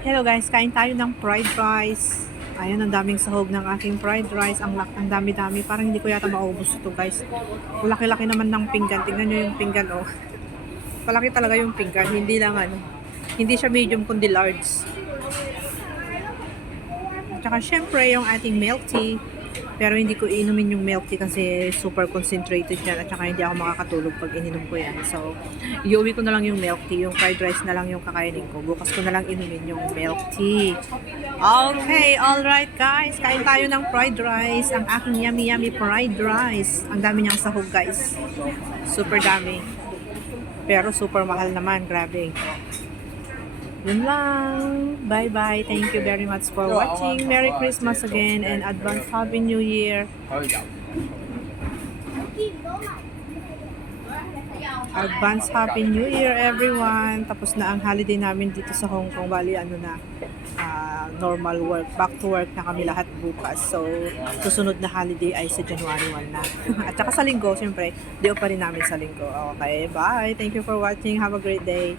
Hello guys, kain tayo ng fried rice. Ayan, ang daming sahog ng aking fried rice. Ang dami-dami. Parang hindi ko yata maubos ito guys. Laki-laki naman ng pinggan. Tingnan nyo yung pinggan oh. Palaki talaga yung pinggan. Hindi lang ano. Hindi siya medium kundi large. At saka syempre yung ating milk tea. Pero hindi ko inumin yung milk tea kasi super concentrated yan. At saka hindi ako makakatulog pag ininom ko yan. So, iuwi ko na lang yung milk tea. Yung fried rice na lang yung kakainin ko. Bukas ko na lang inumin yung milk tea. Okay, alright guys. Kain tayo ng fried rice. Ang aking yummy fried rice. Ang dami niyang sahog guys. Super dami. Pero super mahal naman. Grabe. Yun lang. Bye-bye. Thank you very much for watching. Merry Christmas again and advance Happy New Year. Advance Happy New Year everyone. Tapos na ang holiday namin dito sa Hong Kong. Bali ano na, normal work. Back to work na kami lahat bukas. So, susunod na holiday ay sa January 1 na. At saka sa linggo, syempre, di pa rin namin sa linggo. Okay, bye. Thank you for watching. Have a great day.